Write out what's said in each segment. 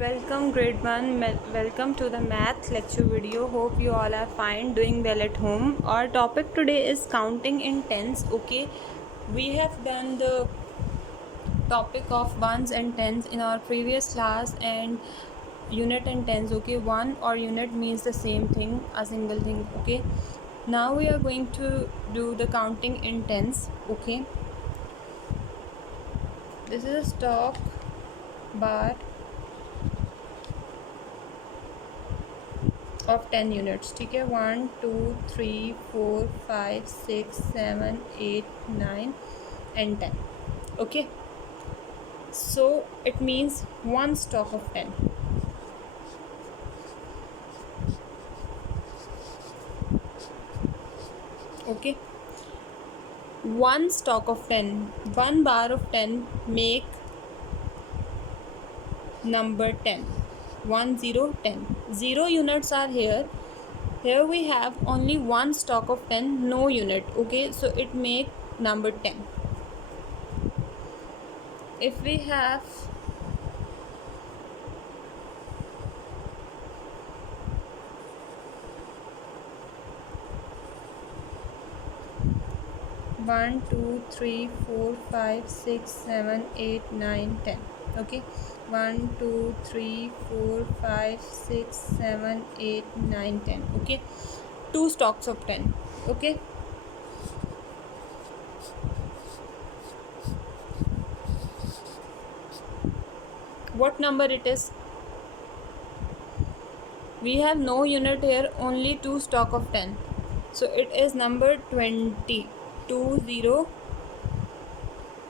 Welcome grade 1, welcome to the math lecture video. Hope you all are fine, doing well at home. Our topic today is counting in tens. Okay, we have done the topic of ones and tens in our previous class, and unit and tens. Okay, one or unit means the same thing, a single thing. Okay, now we are going to do the counting in tens. Okay, this is a stock bar of 10 units. ठीक है, 1 2 3 4 5 6 7 8 9 and 10. Okay, so it means one stock of 10. Okay, one stock of 10, one bar of 10 make number 10. 1 0 10. 0 units are here. Here we have only one stock of 10, no unit. Okay, so it make number 10. If we have one, two, three, 4, 5, 6, 7, 8, 9, 10. Okay, 1 2 3 4 5 6 7 8 9 10. Okay, two stocks of 10. Okay, what number it is? We have no unit here, only two stock of 10, so it is number 20. 2 0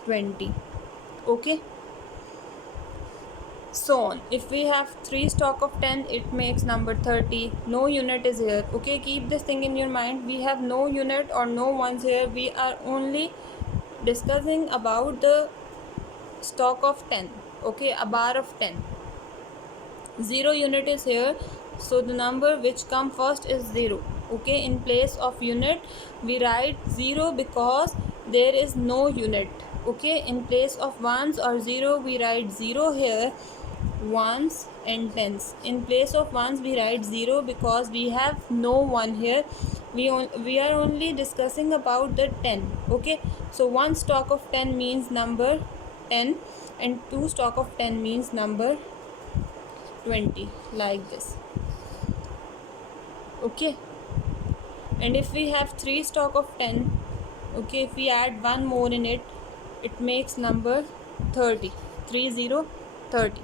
20. Okay, so on. If we have three stock of 10, it makes number 30. No unit is here. Okay, keep this thing in your mind. We have no unit or no ones here. We are only discussing about the stock of 10. Okay, a bar of 10. 0 unit is here, so the number which come first is 0. Okay, in place of unit we write 0 because there is no unit. Okay, in place of ones or 0 we write 0 here, ones and tens. In place of ones we write 0 because we have no one here. We are only discussing about the 10. Okay, so one stock of 10 means number 10 and two stock of 10 means number 20, like this. Okay, and if we have three stock of 10, okay, if we add one more in it, it makes number 30. 3 0 30,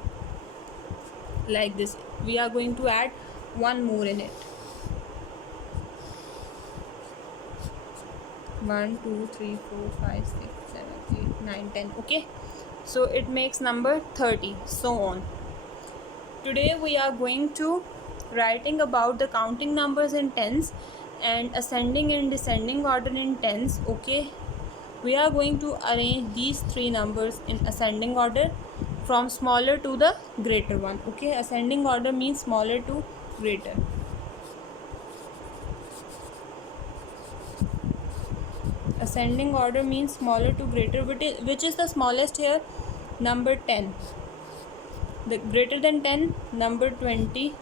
like this. We are going to add one more in it. 1 2 3 4 5 6 7 8 9 10. Okay, so it makes number 30, so on. Today we are going to writing about the counting numbers in tens and ascending and descending order in tens. Okay, we are going to arrange these three numbers in ascending order from smaller to the greater one. Okay, ascending order means smaller to greater. Ascending order means smaller to greater. Which is the smallest here? Number 10. The greater than 10, number 20.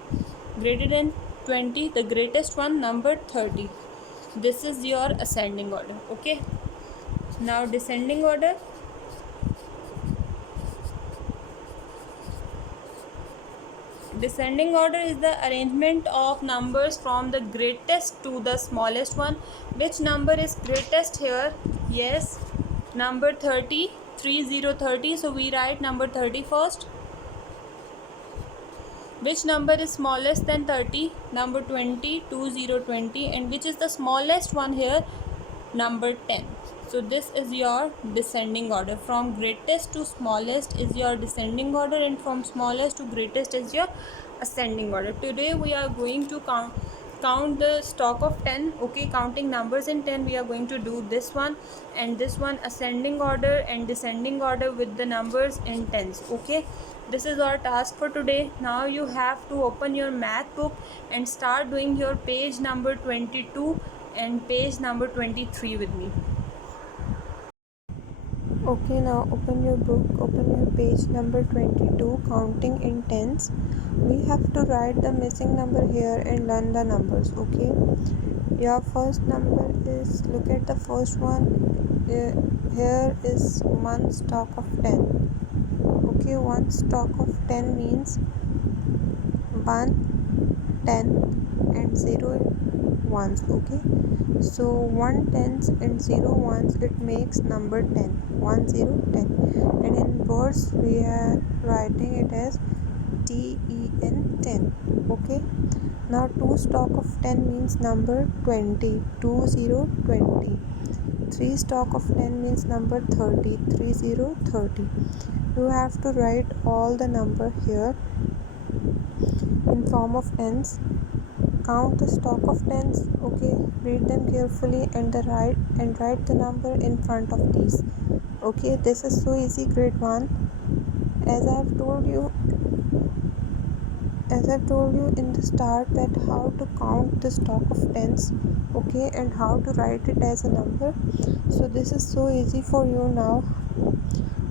Greater than 20, the greatest one, number 30. This is your ascending order. Okay, now descending order. Descending order is the arrangement of numbers from the greatest to the smallest one. Which number is greatest here? Yes, number 30. 3 0 30, so we write number 30 first. Which number is smallest than 30? Number 20. 2 0 20. And which is the smallest one here? Number 10. So this is your descending order. From greatest to smallest is your descending order, and from smallest to greatest is your ascending order. Today we are going to count the stock of 10. Okay, counting numbers in 10. We are going to do this one and this one, ascending order and descending order with the numbers in tens. Okay, this is our task for today. Now you have to open your math book and start doing your page number 22 and page number 23 with me. Okay, now open your book, open your page number 22, counting in tens. tens, we have to write the missing number here and learn the numbers. Okay, your first number is, look at the first one. Here is one stock of 10. Okay, one stock of 10 means 1, 10 and 0 ones. Okay, so 1 tens and 0 ones, it makes number 10. 1 0 10, and in words we are writing it as TEN 10. Okay, now 2 stock of 10 means number 20. 2 0 20. 3 stock of 10 means number 30. 3 0 30. You have to write all the number here in form of tens. Count the stock of tens. Okay, read them carefully and write the number in front of these. Okay, this is so easy, grade 1. as I've told you in the start that how to count the stock of tens, okay, and how to write it as a number. So this is so easy for you now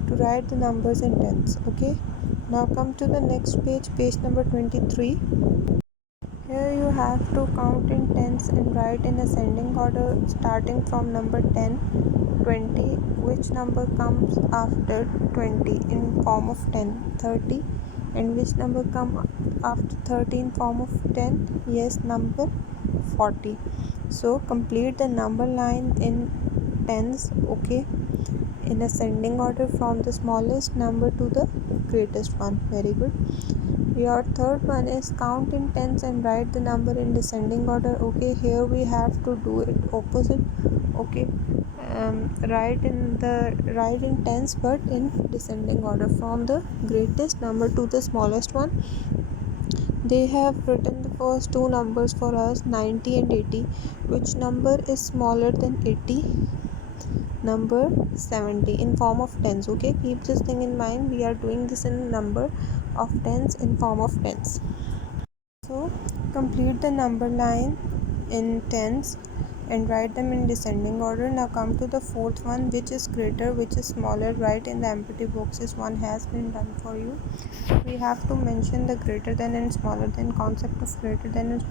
to write the numbers in tens. Okay, now come to the next page number 23. Here you have to count in tens and write in ascending order starting from number 10, 20, which number comes after 20 in form of 10, 30, and which number comes after 30 in form of 10, yes, number 40. So complete the number line in tens, okay, in ascending order from the smallest number to the greatest one. Very good. Your third one is count in tens and write the number in descending order. Okay, here we have to do it opposite. Okay, write in tens but in descending order from the greatest number to the smallest one. They have written the first two numbers for us, 90 and 80. Which number is smaller than 80? Number 70 in form of tens. Okay, keep this thing in mind. We are doing this in number of tens in form of tens. So complete the number line in tens and write them in descending order. Now come to the fourth one, which is greater, which is smaller. Write in the empty boxes. One has been done for you. We have to mention the greater than and smaller than concept of greater than is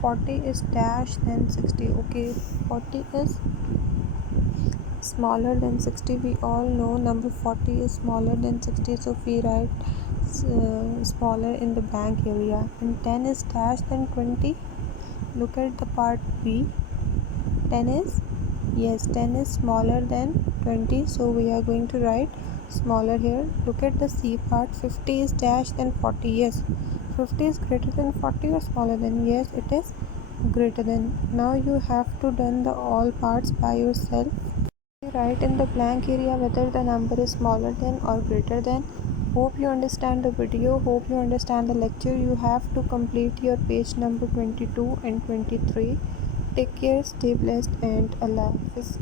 40 is dash than 60. Okay, 40 is smaller than 60. We all know number 40 is smaller than 60, so we write smaller in the blank area. And 10 is dash than 20. Look at the part B. 10 is, yes, 10 is smaller than 20, so we are going to write smaller here. Look at the C part. 50 is dash than 40. Yes, 50 is greater than 40 or smaller than? Yes, it is greater than. Now you have to done the all parts by yourself. Write in the blank area whether the number is smaller than or greater than. Hope you understand the video. Hope you understand the lecture. You have to complete your page number 22 and 23. Take care, stay blessed, and Allah Hafiz.